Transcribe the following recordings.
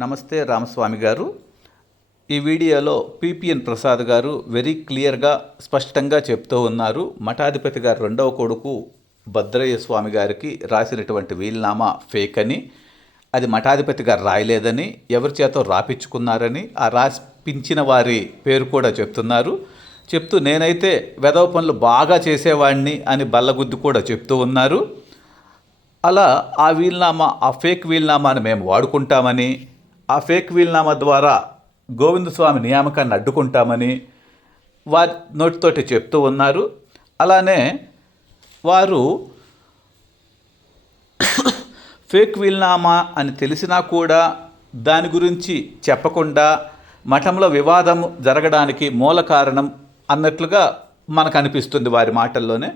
నమస్తే రామస్వామి గారు. ఈ వీడియోలో పిపిఎన్ ప్రసాద్ గారు వెరీ క్లియర్గా స్పష్టంగా చెప్తూ ఉన్నారు. మఠాధిపతి గారు రెండవ కొడుకు భద్రయ్య స్వామి గారికి రాసినటువంటి వీలునామా ఫేక్ అని. అది మఠాధిపతి గారు రాయలేదని ఎవరి చేత రాపించుకున్నారని ఆ రాపించిన వారి పేరు కూడా చెప్తున్నారు. చెప్తూ నేనైతే వెధవ పనులు బాగా చేసేవాడిని అని బల్లగుద్దు కూడా చెప్తూ ఉన్నారు. అలా ఆ వీల్నామా ఆ ఫేక్ వీల్నామాను మేము వాడుకుంటామని ఆ ఫేక్ వీల్నామా ద్వారా గోవిందస్వామి నియామకాన్ని అడ్డుకుంటామని వారి నోటితోటి చెప్తూ ఉన్నారు. అలానే వారు ఫేక్ వీల్నామా అని తెలిసినా కూడా దాని గురించి చెప్పకుండా మఠంలో వివాదం జరగడానికి మూల కారణం అన్నట్లుగా మనకు అనిపిస్తుంది వారి మాటల్లోనే.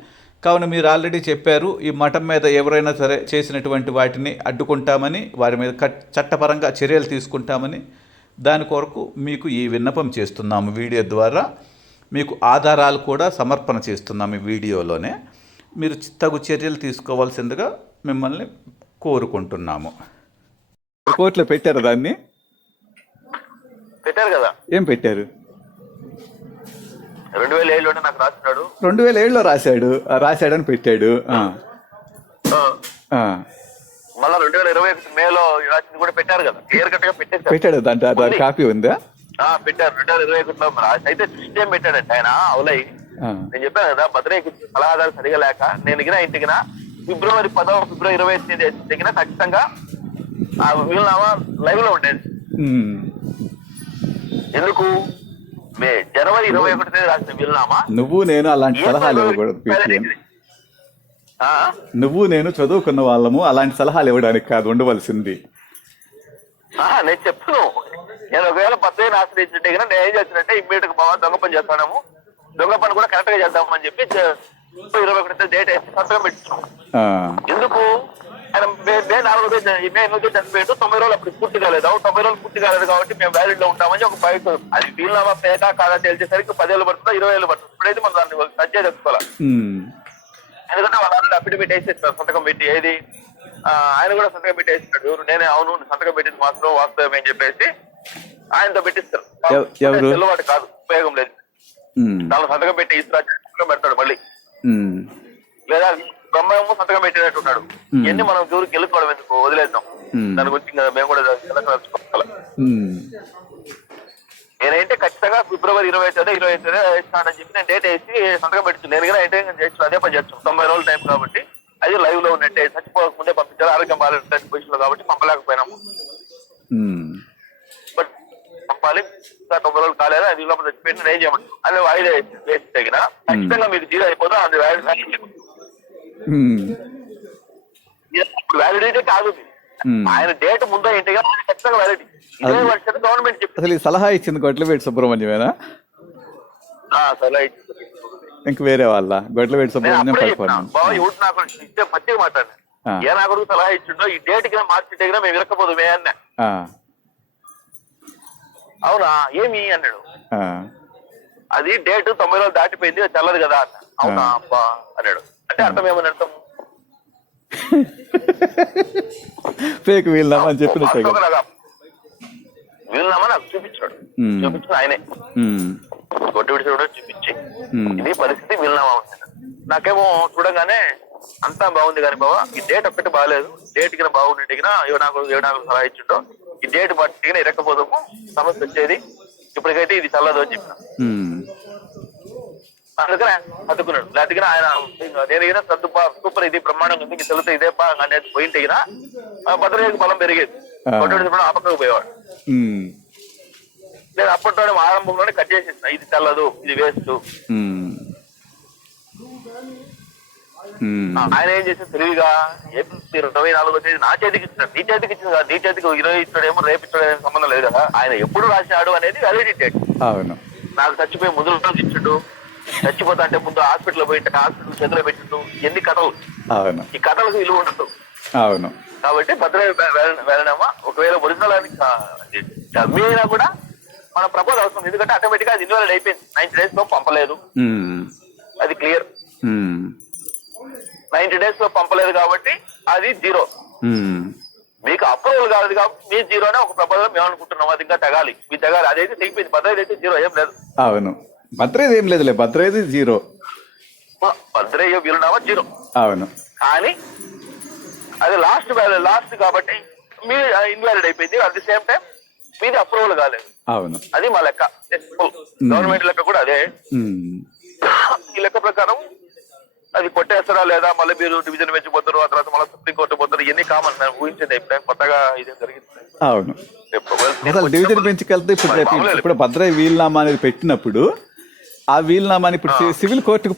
కావున మీరు ఆల్రెడీ చెప్పారు ఈ మఠం మీద ఎవరైనా సరే చేసినటువంటి వాటిని అడ్డుకుంటామని వారి మీద చట్టపరంగా చర్యలు తీసుకుంటామని దాని కొరకు మీకు ఈ విన్నపం చేస్తున్నాము వీడియో ద్వారా. మీకు ఆధారాలు కూడా సమర్పణ చేస్తున్నాము ఈ వీడియోలోనే. మీరు తగు చర్యలు తీసుకోవాల్సిందిగా మిమ్మల్ని కోరుకుంటున్నాము. కోర్టులో పెట్టారు దాన్ని? పెట్టారు కదా. ఏం పెట్టారు? రెండు వేల ఏడులోనే నాకు రాసినాడు. రెండు వేల ఏడులో రాశాడు. ఆ, రాశాడని పెట్టాడు. మళ్ళా రెండు వేల ఇరవై ఒకటి మేలో రాసింది కూడా పెట్టారు కదా. క్లియర్ కట్గా పెట్టేశారు. పెట్టాడు దాంట్లో కాపీ ఉందా? పెట్టారు. రెండు వేల ఇరవై ఒకటిలో అయితే సిస్టమ్ పెట్టాడంట ఆయన అవులై. నేను చెప్పాను కదా భద్రయ్యకి సలహాదారు సరిగా లేక నేను దిగిన ఇంటికిన ఫిబ్రవరి పదవ ఫిబ్రవరి ఇరవై తేదీ దిగిన ఖచ్చితంగా వీలునామా లైవ్లో ఉండేది. ఎందుకు? మే జనవరి ఇరవై ఒకటి తేదీ రాసిన వీలునామా నువ్వు నేను అలాంటి సలహాలు ఇవ్వకూడదు? నువ్వు నేను చదువుకున్న వాళ్ళము అలాంటి సలహాలు ఇవ్వడానికి కాదు ఉండవలసింది. ఆ, నేను చెప్తాను నేను ఒకవేళ పద్దెనిమిది ఆశ్రయించుంటే కనుక నేను ఏం చేస్తానంటే ఇమ్మీడియట్గా బాగా దొంగ పని చేస్తాము దొంగ పని కూడా కరెక్ట్గా చేద్దామని చెప్పి ఇరవై ఒకటి డేట్ వేసి సంతకం పెట్టించాం ఆ, ఎందుకు? ఆయన మే- నాలుగో తేదీ మే ఎనిమిది చనిపోయాడు. తొంభై రోజులు అప్పుడు పూర్తి కాలేదు. తొంభై రోజులు పూర్తి కాలేదు కాబట్టి మేము వ్యాలిడ్లో ఉంటామని ఒక బయట అది వీలునామా పేట కాదా తెలిసేసరికి పదేళ్ళు పడుతుందా ఇరవై ఏళ్ళు పడుతుంది? ఇప్పుడైతే మనం దాన్ని సజ్జే ఉమ్, ఎందుకంటే వాళ్ళ అఫిడవిట్ వేసేస్తున్నారు సంతకం పెట్టి. ఏది? ఆయన కూడా సంతకం పెట్టి వేసినాడు ఎవరు? నేనే అవును సంతకం పెట్టింది మాత్రం వాస్తవం అని చెప్పేసి ఆయనతో పెట్టిస్తారు? చెల్లుబాటు కాదు ఉపయోగం లేదు. దానిలో సంతకం పెట్టి ఇస్తా సంతకం పెడతాడు మళ్ళీ. లేదా బ్రహ్మము సంతకం పెట్టినట్టు ఉన్నాడు Hmm. ఇవన్నీ మనం దూరికి గెలుచుకోవడం ఎందుకు? వదిలేద్దాం. దాని గురించి మేము కూడా నేనైతే ఖచ్చితంగా ఫిబ్రవరి ఇరవై తేదీ ఇరవై తేదీ వేస్తానని చెప్పి నేను డేట్ వేసి సంతకం పెట్టించు నేను కూడా అయితే చేస్తాను అదే పని చేస్తాను తొంభై రోజుల టైం కాబట్టి అది లైవ్లో ఉన్నట్టే. చచ్చిపోక ముందే పంపించాలి ఆరోగ్యం బాగాలేదు పొజిషన్లో కాబట్టి పంపలేకపోయినాము బట్ పంపాలి. ఇంకా తొంభై రోజులు కాలేదు? అది లోపల చచ్చిపోయింది నేను చేయమంటాను? అది వాయిదా వేసి తగిన ఖచ్చితంగా మీకు జీరో అయిపోతా అది ఉమ్, వ్యాలిడిటీ కాదు. ఆయన డేట్ ముందో ఇంటిగా ఖచ్చితంగా వ్యాలిడిటీ ఇదే వర్షం గవర్నమెంట్ చెప్పింది. అసలు ఈ సలహా ఇచ్చింది గొడ్లవేటి సుబ్రహ్మణ్యమేనా? ఆ, సరే ఇంక వేరే వాళ్ళ? నేను సుబ్రహ్మణ్యం పరిపాలన. ఎవరు నాకు మాట్లాడినా. ఏ నా కొడుకు సలహా ఇచ్చిండో ఈ డేట్ మార్చి మేము అన్నా. ఆ, అవునా? ఏమి అన్నాడు? అది డేట్ తొంభై రోజులు దాటిపోయింది అది చల్లదు కదా అన్న. అవునా. అబ్బా అన్నాడు. అంటే అర్థం ఏమని అర్థం? ఫేక్ వీళ్ళం అని చెప్పినట్టే వీళ్ళనామా నాకు చూపించాడు. చూపించిన ఆయనే. కొట్టి విడిచి కూడా చూపించి. ఇది పరిస్థితి వీళ్ళనామా ఉంది నాకేమో చూడగానే అంతా బాగుంది కానీ బాబా ఈ డేట్ ఒక్కటి బాగాలేదు డేట్ కింద బాగుండే కింద ఏడు నాకు ఏడు నాకు సలహా ఇచ్చిండో ఈ డేట్ బట్టి ఇరకపోదాము సమస్య వచ్చేది. ఇప్పటికైతే ఇది చల్లదు అని చెప్పిన. అందుకని అతుకున్నాడు లేకపోతే ఆయన నేను బా సూపర్ ఇది బ్రహ్మాండంగా ఉంది. నీకు తెలుసు ఇదే బా అనేది పోయింటే గిన భద్రయ్యకు బలం పెరిగేది. ఆ. కొట్టేది ఆ పక్కకు పోయేవాడు. నేను అప్పట్లోనే ఆరంభంలోనే కట్ చేసేసిన. ఇది చల్లదు ఇది వేస్ట్. ఆయన ఏం చేసి తెలివిగా? ఇరవై నాలుగో తేదీ నా చేతికి ఇచ్చినాడు నీ చేతికి ఇచ్చింది కదా నీ చేతికి ఇరవై ఇచ్చాడేమో రేపు ఇచ్చాడేమో సంబంధం లేదు కదా. ఆయన ఎప్పుడు రాశాడు అనేది అవును. నాకు చచ్చిపోయి ముందు ఇచ్చిండు. చచ్చిపోతా అంటే ముందు హాస్పిటల్ పోయి హాస్పిటల్ చేతిలో పెట్టిండు. ఎన్ని కథలు? అవును. ఈ కథలకు విలువ ఉండదు. అవును. కాబట్టి భద్ర వెళ్ళినామా ఒకవేళ ఒరిజినల్ అని డమ్మీ అయినా కూడా మన ప్రపోజ్ అవసరం ఎందుకంటే ఆటోమేటిక్గా అది ఇన్వాల్వ్ అయిపోయింది. నైన్టీ డేస్లో పంపలేదు. అది క్లియర్. నైన్టీ డేస్లో పంపలేదు కాబట్టి అది జీరో. మీకు అప్రూవల్ కాలేదు కాబట్టి మీ జీరోనే ఒక ప్రపోజల్ మేము అనుకుంటున్నాం అది ఇంకా తగాలి. మీ తగాలి. అదైతే తెగిపోయింది. భద్రత అయితే జీరో. ఏం లేదు. అవును. భద్రేది ఏం లేదులే భద్రేది జీరో. భద్రయ్య వీలునామా జీరో. అవును. కానీ అది లాస్ట్ లాస్ట్ కాబట్టి మీ ఇన్వాలిడ్ అయిపోయింది. అట్ ది సేమ్ టైం మీది అప్రూవల్ కాలేదు. అవును. అది మా లెక్క. గవర్నమెంట్ లెక్క కూడా అదే. ఈ లెక్క ప్రకారం అది కొట్టేస్తారా లేదా? మళ్ళీ మీరు డివిజన్ పెంచి పోతారు ఆ తర్వాత మళ్ళీ సుప్రీం కోర్టు పోతారు ఇవన్నీ కామన్ నేను ఊహించింది ఇప్పుడు కొత్తగా ఇదేం జరిగింది. అవును. డివిజన్ పెంచుకెళ్తే ఇప్పుడు రేపు మామూలే. ఇప్పుడు భద్రయ్య వీలునామా అనేది పెట్టినప్పుడు ఆ వీలునామాని ఇప్పుడు సివిల్ కోర్టుకు